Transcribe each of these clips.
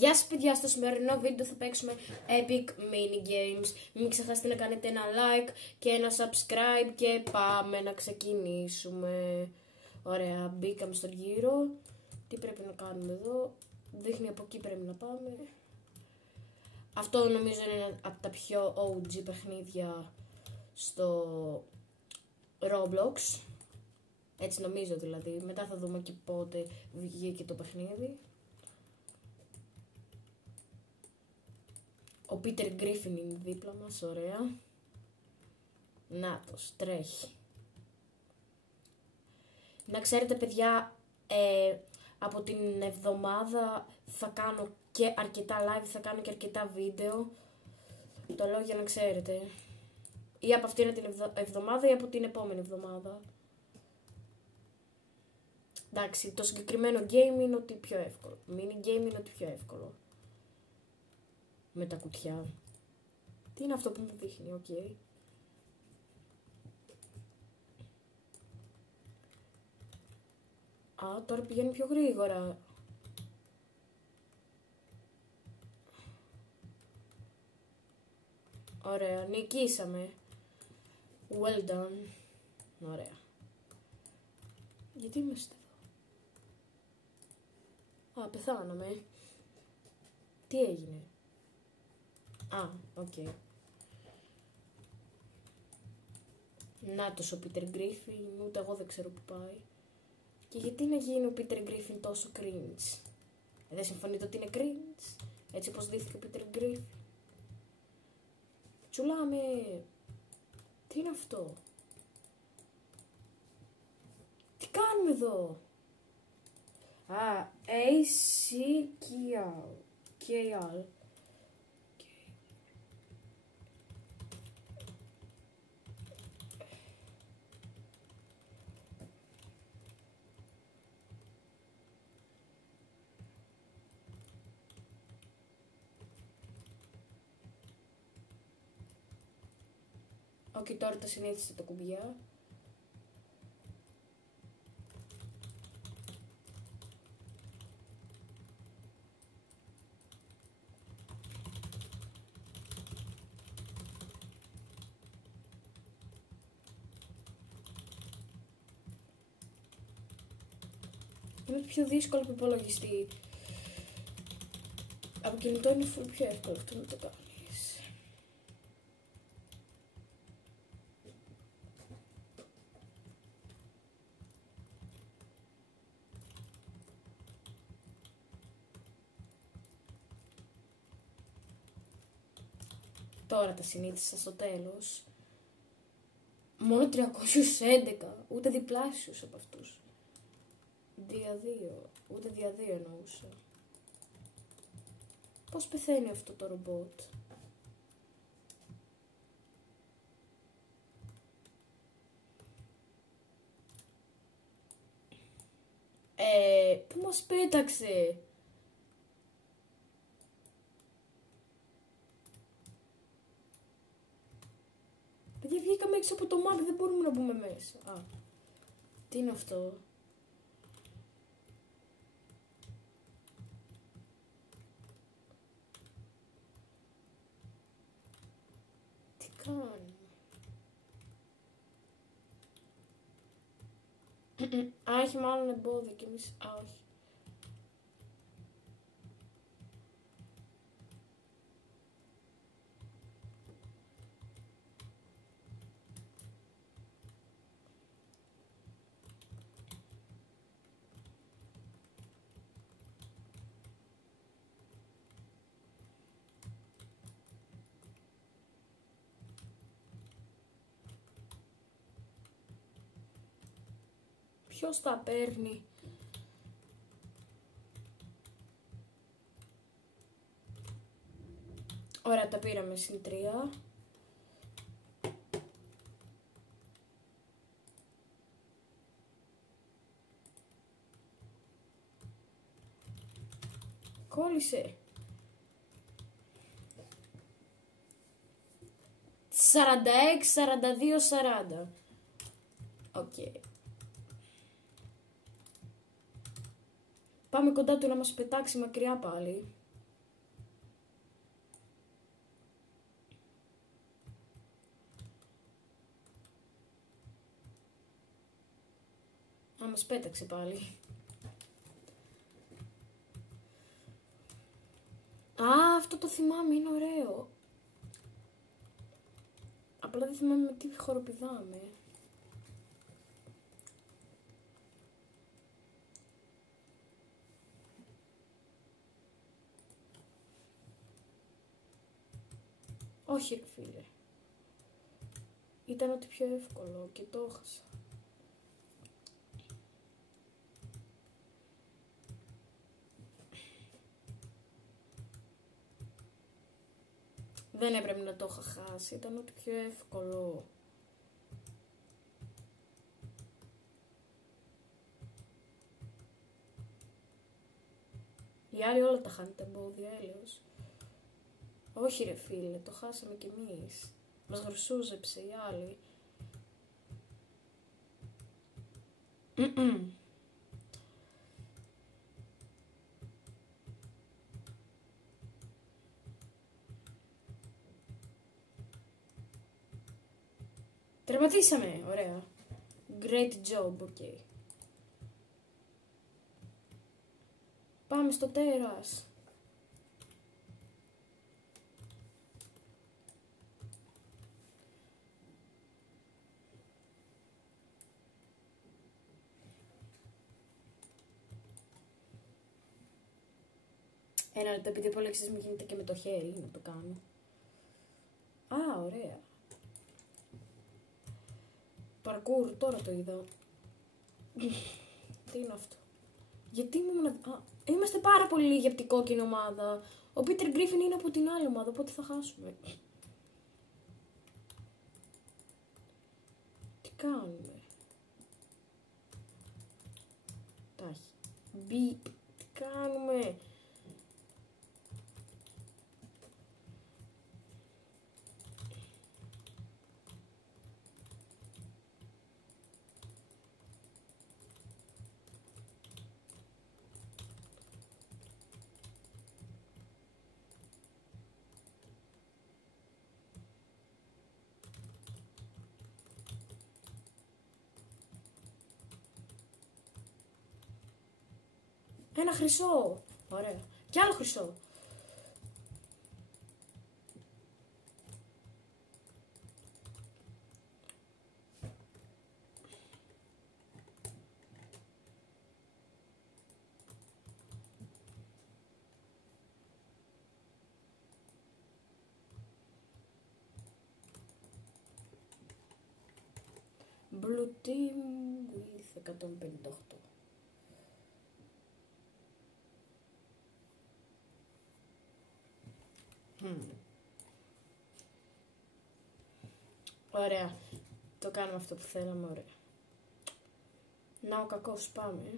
Γεια σας παιδιά, στο σημερινό βίντεο θα παίξουμε Epic Mini Games. Μην ξεχάσετε να κάνετε ένα like και ένα subscribe και πάμε να ξεκινήσουμε. Ωραία, μπήκαμε στον γύρο. Τι πρέπει να κάνουμε εδώ? Δείχνει από εκεί πρέπει να πάμε. Αυτό νομίζω είναι ένα από τα πιο OG παιχνίδια στο Roblox. Έτσι νομίζω δηλαδή. Μετά θα δούμε και πότε βγήκε το παιχνίδι. Ο Πίτερ Γκρίφιν είναι δίπλα μας, ωραία. Νάτος, τρέχει. Να ξέρετε παιδιά, από την εβδομάδα θα κάνω και αρκετά live, θα κάνω και αρκετά βίντεο. Το λέω για να ξέρετε. Ή από αυτήν την εβδομάδα ή από την επόμενη εβδομάδα. Εντάξει, το συγκεκριμένο game είναι ότι πιο εύκολο. Mini game είναι ότι πιο εύκολο. Με τα κουτιά. Τι είναι αυτό που μου δείχνει, οκ. Α, τώρα πηγαίνει πιο γρήγορα. Ωραία, νικήσαμε. Well done. Ωραία. Γιατί είμαστε εδώ? Α, πεθάναμε. Τι έγινε? Α, οκ. Νάτος ο Πίτερ Γκρίφιν, ούτε εγώ δεν ξέρω που πάει. Και γιατί να γίνει ο Πίτερ Γκρίφιν τόσο cringe? Δεν συμφωνείτε ότι είναι cringe? Έτσι όπως δείθηκε ο Πίτερ Γκρίφιν. Τσουλάμε. Τι είναι αυτό? Τι κάνουμε εδώ? Α, ACKR. Όχι, τώρα τα συνήθισε τα κουμπιά. Είναι πιο δύσκολο από υπολογιστή. Από κινητό είναι πιο εύκολο αυτό να το κάνεις. Τώρα τα συνήθισα στο τέλος. Μόνο 311, ούτε διπλάσιους από αυτούς. Δια 2, ούτε δια 2 εννοούσα. Πώς πεθαίνει αυτό το ρομπότ? Πού μας πέταξε? Παιδιά, βγήκαμε έξω από το map, δεν μπορούμε να μπούμε μέσα. Α, τι είναι αυτό? Τι κάνει? Α, έχει μάλλον εμπόδιο και εμείς... Α, όχι. Ποιος τα παίρνει? Ωραία, τα πήραμε συν 3. Κόλλησε. 46, 42, 40. Οκ. Πάμε κοντά του να μας πετάξει μακριά πάλι. μας πέταξε πάλι. Α, αυτό το θυμάμαι, είναι ωραίο. Απλά δεν θυμάμαι με τι χοροπηδάμε. Όχι ρε φίλε. Ήταν ό,τι πιο εύκολο και το έχασα. Δεν έπρεπε να το είχα χάσει, ήταν ό,τι πιο εύκολο. Οι άλλοι όλα τα χάνουν τα εμπόδια, έλεος. Όχι ρε φίλε, το χάσαμε κι εμείς. Μας γρουσούζεψε οι άλλοι. Τερματίσαμε, ωραία. Great job, ok. Πάμε στο τέρας. Ένα λεπτό, επειδή ο λέξεις μου γίνεται και με το χέρι να το κάνω. Α, ωραία. Παρκούρ, τώρα το είδα. Τι είναι αυτό? Γιατί είμαστε πάρα πολύ λίγοι από την κόκκινη ομάδα. Ο Πίτερ Γκρίφιν είναι από την άλλη ομάδα, οπότε θα χάσουμε. Τι κάνουμε? Τάχει. Μπιπ. Τι κάνουμε? Ένα χρυσό. Ωραία. Κι άλλο χρυσό. Blue team with 158. Ωραία. Το κάνουμε αυτό που θέλαμε, ωραία. Να ο κακός, πάμε.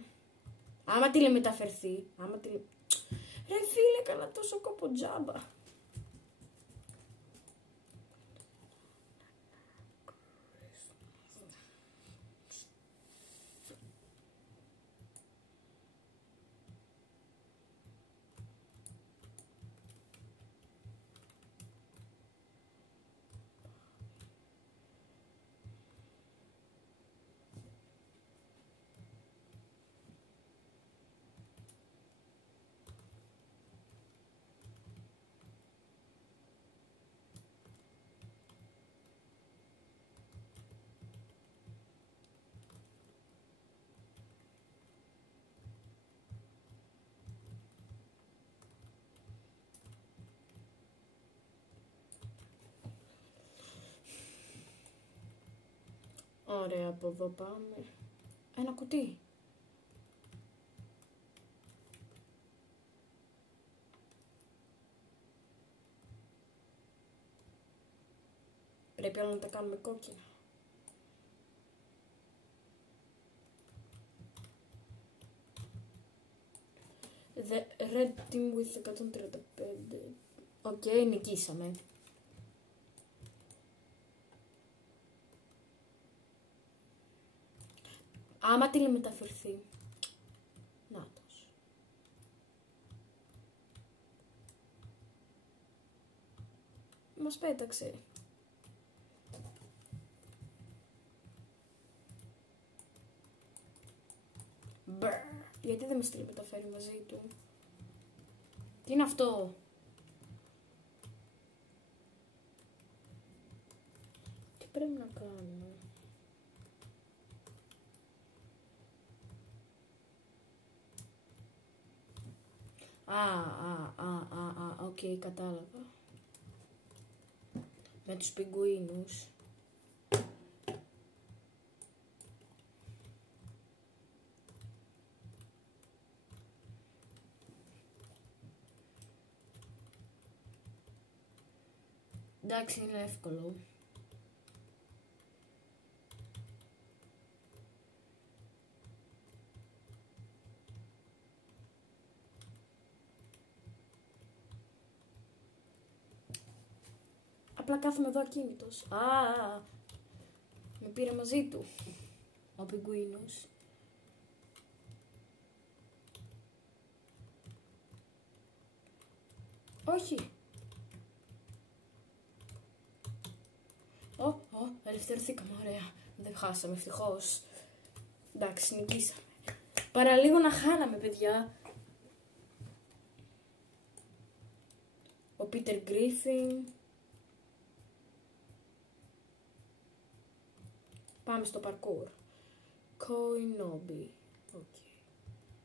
Άμα τηλεμεταφερθεί. Ρε φίλε, έκανα τόσο κόπο τζάμπα. Ωραία, από εδώ πάμε. Ένα κουτί. Πρέπει όλα να τα κάνουμε κόκκινα. The red team with 135. Οκ, νικήσαμε. Άμα τηλεμεταφερθεί. Νάτος. Μας πέταξε. γιατί δεν με στείλει μεταφέρει μαζί του. Τι είναι αυτό? Τι πρέπει να κάνω? Οκ, κατάλαβα. Με τους πιγκουίνους. Εντάξει, είναι εύκολο. Απλά κάθομαι εδώ ακίνητος. Με πήρε μαζί του ο πιγκουίνος. Όχι. Ελευθερωθήκαμε, ωραία. Δεν χάσαμε, ευτυχώς. Εντάξει, νικήσαμε. Παραλίγο να χάναμε, παιδιά. Ο Πίτερ Γκρίφιν. Πάμε στο parkour. Koinobi. Okay.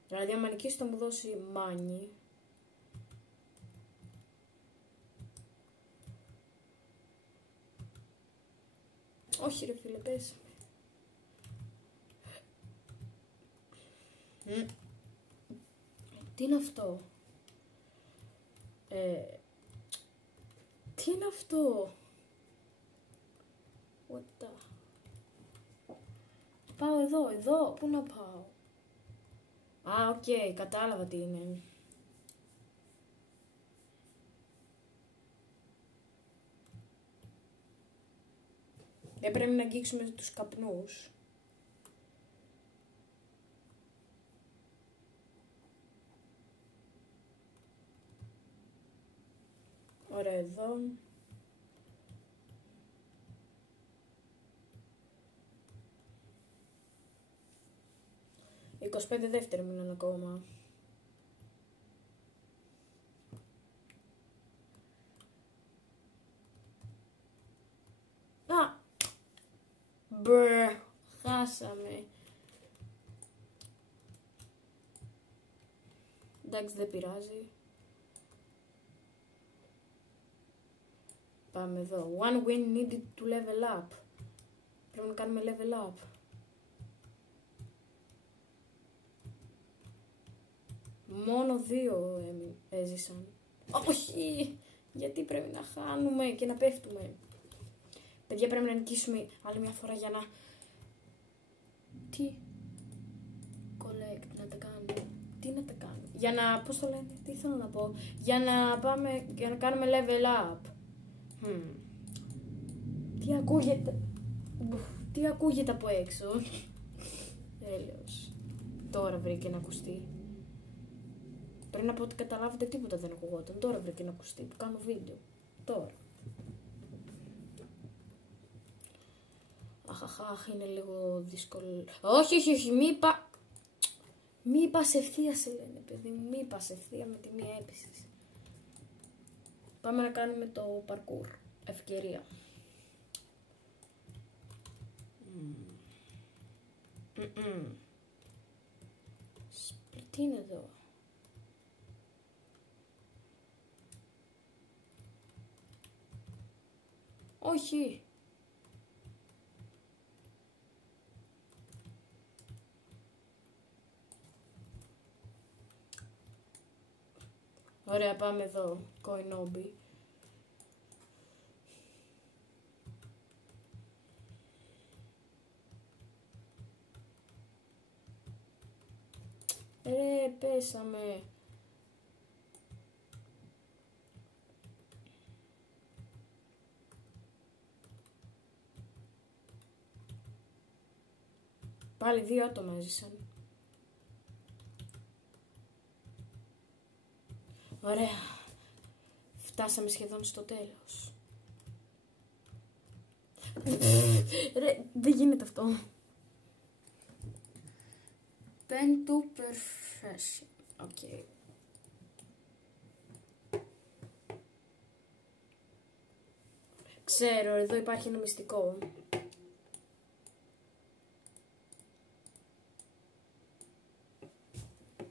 Δηλαδή, άμα νικήσει θα μου δώσει μάνι. Όχι ρε φίλε, πέσαμε. Τι είναι αυτό? Τι είναι αυτό? What the... Πάω εδώ, πού να πάω? Οκ, κατάλαβα τι είναι. Πρέπει να αγγίξουμε τους καπνούς. Ωραία, εδώ. Οι 25 δεύτεροι μείναν ακόμα. Χάσαμε. Εντάξει, δεν πειράζει. Πάμε εδώ. One win needed to level up. Πρέπει να κάνουμε level up. Μόνο 2 έζησαν. Όχι! Γιατί πρέπει να χάνουμε και να πέφτουμε. Παιδιά, πρέπει να νικήσουμε άλλη μια φορά για να... Τι? Collect, να τα κάνω. Τι να τα κάνω? Για να... Πώς το λένε? Τι θέλω να πω? Για να πάμε... Για να κάνουμε level up. Τι ακούγεται? Τι ακούγεται από έξω? Τέλειος. Τώρα βρήκε να ακουστεί. Πριν από ότι καταλάβετε τίποτα δεν ακουγόταν. Τώρα βρήκε να ακουστεί που κάνω βίντεο. Τώρα. Αχ, είναι λίγο δύσκολο. Όχι, μη πας ευθεία, σε λένε, παιδί μου. Μη πας ευθεία, με τη μία έπισης. Πάμε να κάνουμε το parkour. Ευκαιρία. Τι είναι εδώ? Όχι. Ωραία, πάμε εδώ. Koinobi. Πέσαμε. Πάλι 2 άτομα έζησαν. Ωραία. Φτάσαμε σχεδόν στο τέλος. Ρε, δεν γίνεται αυτό. 10 to perfect. Fashion. Οκ. Ξέρω, εδώ υπάρχει ένα μυστικό.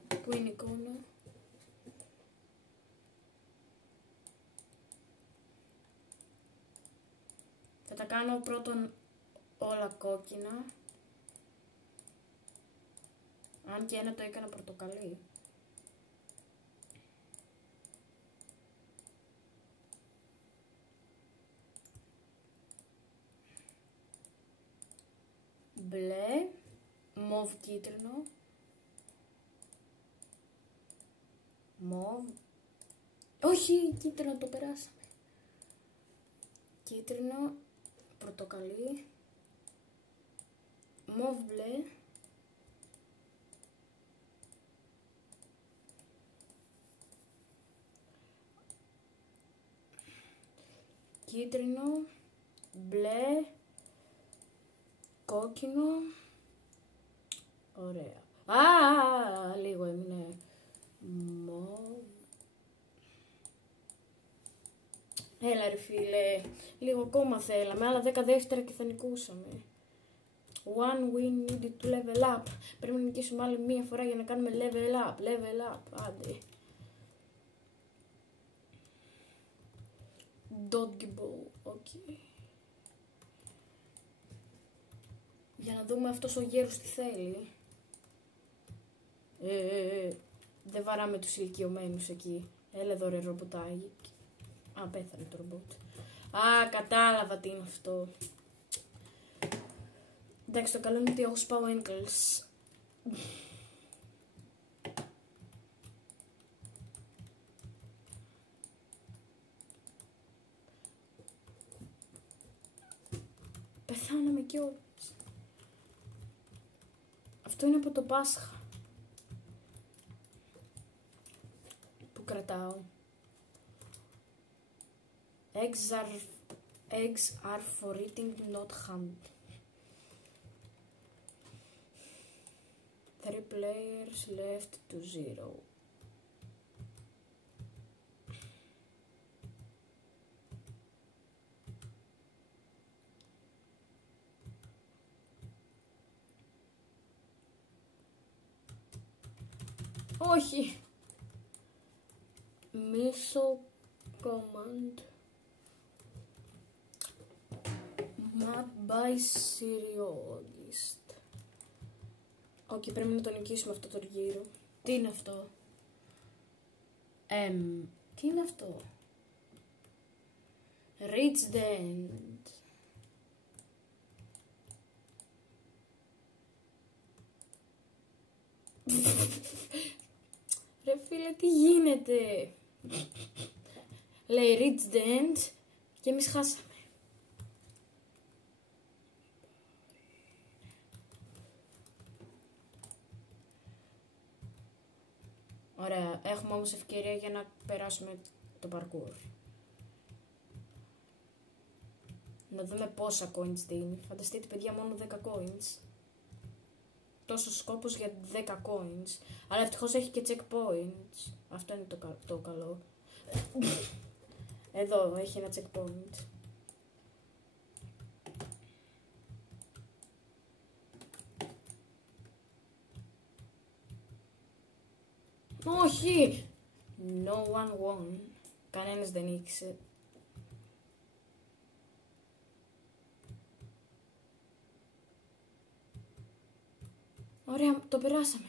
Πού είναι η εικόνα? Θα τα κάνω πρώτον όλα κόκκινα. Αν και ένα το έκανα πορτοκαλί. Μπλε, μοβ κίτρινο, μοβ, όχι κίτρινο το περάσαμε, κίτρινο, πορτοκαλί, μοβ μπλε, κίτρινο, μπλε, κόκκινο. Ωραία. Λίγο έμεινε. Έλα ρε φίλε. Λίγο ακόμα θέλαμε. Άλλα 10 δεύτερα και θα νικούσαμε. One win needed to level up. Πρέπει να νικήσουμε άλλη μία φορά για να κάνουμε level up. Level up. Άντε. Dodgeball. Okay. Για να δούμε αυτός ο γέρος τι θέλει. Δεν βαράμε τους ηλικιωμένους εκεί. Έλα εδώ ρε ρομποτάκι. Πέθανε το ρομπότ. Κατάλαβα τι είναι αυτό. Εντάξει, το καλό είναι ότι έχω σπάω ankles. Πεθάναμε κιόλας. Αυτό είναι από το Πάσχα που κρατάω. Eggs are for eating, not hunt. 3 players left to 0. Όχι. Missile command. Map by Seriologist. Όχι, πρέπει να τον νικήσουμε αυτό το γύρο. Τι είναι αυτό? Τι είναι αυτό? Reach the end. Ρε φίλε, τι γίνεται? Λέει reach the end και εμείς χάσαμε. Ωραία, έχουμε όμως ευκαιρία για να περάσουμε το parkour. Να δούμε πόσα coins δίνει. Φανταστείτε παιδιά, μόνο 10 coins. Τόσο σκόπος για 10 coins. Αλλά ευτυχώς έχει και checkpoints. Αυτό είναι το καλό. Εδώ έχει ένα checkpoint. Όχι! No one won. Κανένας δεν νίκησε. Ωραία, το περάσαμε.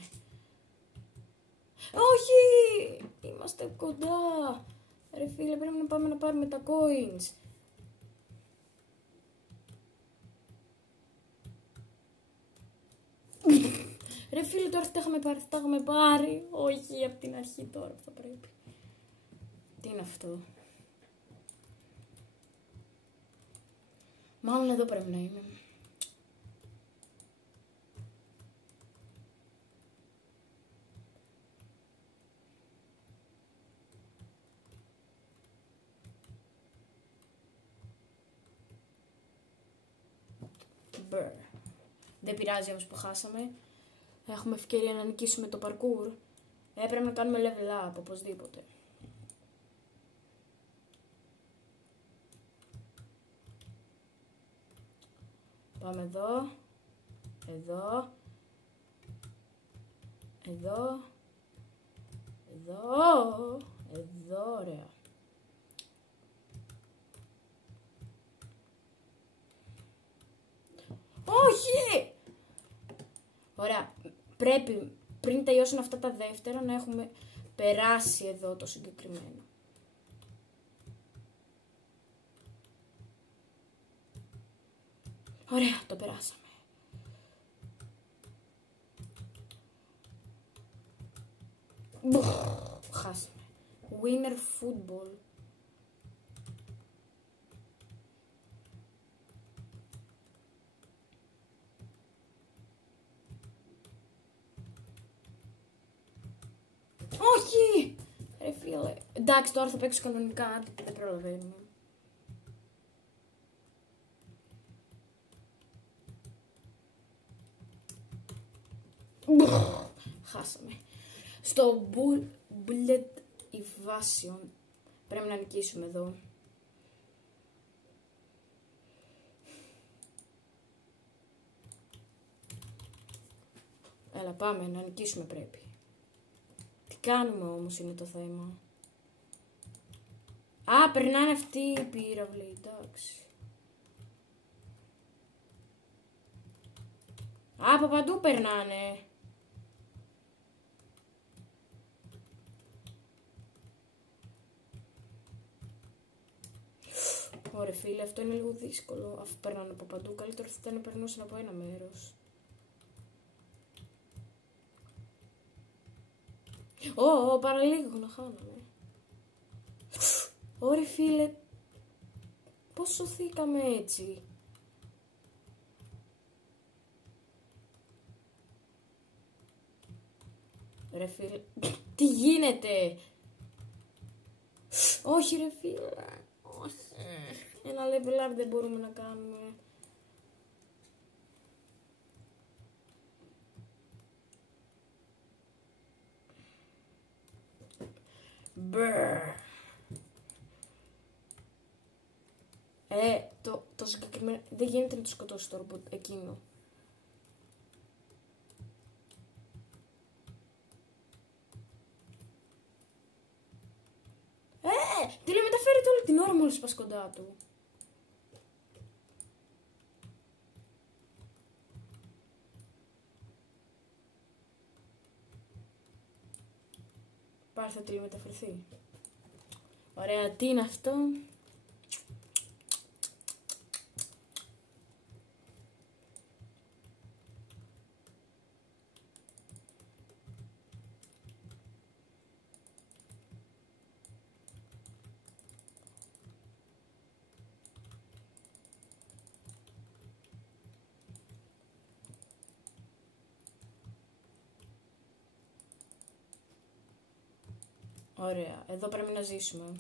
Όχι! Είμαστε κοντά. Ρε φίλε, πρέπει να πάμε να πάρουμε τα coins. Ρε φίλε, τώρα τα έχουμε πάρει. Όχι, από την αρχή τώρα θα πρέπει. Τι είναι αυτό? Μάλλον εδώ πρέπει να είμαι. Δεν πειράζει όμως που χάσαμε. Έχουμε ευκαιρία να νικήσουμε το parkour. Πρέπει να κάνουμε level up, οπωσδήποτε. Πάμε εδώ. Εδώ. Εδώ. Εδώ. Εδώ, ωραία. Όχι! Ωραία. Πρέπει πριν τελειώσουν αυτά τα δεύτερα να έχουμε περάσει εδώ το συγκεκριμένο. Ωραία, το περάσαμε. Χάσαμε. Winner football. Όχι! Ρε φίλε. Εντάξει, τώρα θα παίξω κανονικά, δεν προλαβαίνω. Χάσαμε. Στο bullet evasion πρέπει να νικήσουμε εδώ. Έλα, πάμε, να νικήσουμε πρέπει. Τι κάνουμε όμως είναι το θέμα. Α, περνάνε αυτοί οι πύραυλοι, εντάξει. Α, από παντού περνάνε. Ωραία φίλε, αυτό είναι λίγο δύσκολο. Αφού περνάνε από παντού, καλύτερο θα ήταν να περνούσαν από ένα μέρος. Παραλίγο να χάναμε. Ωραία φίλε, πώς σωθήκαμε έτσι. Ρε φίλε, τι γίνεται. Όχι ρε φίλε, όχι. Ένα level up δεν μπορούμε να κάνουμε. Μπρρρ. Το συγκεκριμένο, δεν γίνεται να το σκοτώσει το ρομπότ εκείνο. Τηλεμεταφέρεται όλη την ώρα μόλις πας κοντά του. Πάρε, θα τηλεμεταφερθεί. Ωραία, τι είναι αυτό. Ωραία, εδώ πρέπει να ζήσουμε.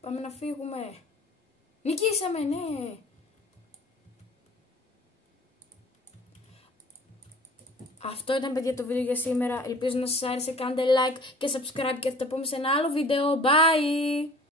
Πάμε να φύγουμε. Νικήσαμε, ναι. Αυτό ήταν παιδιά το βίντεο για σήμερα. Ελπίζω να σας άρεσε. Κάντε like και subscribe και θα τα πούμε σε ένα άλλο βίντεο. Bye!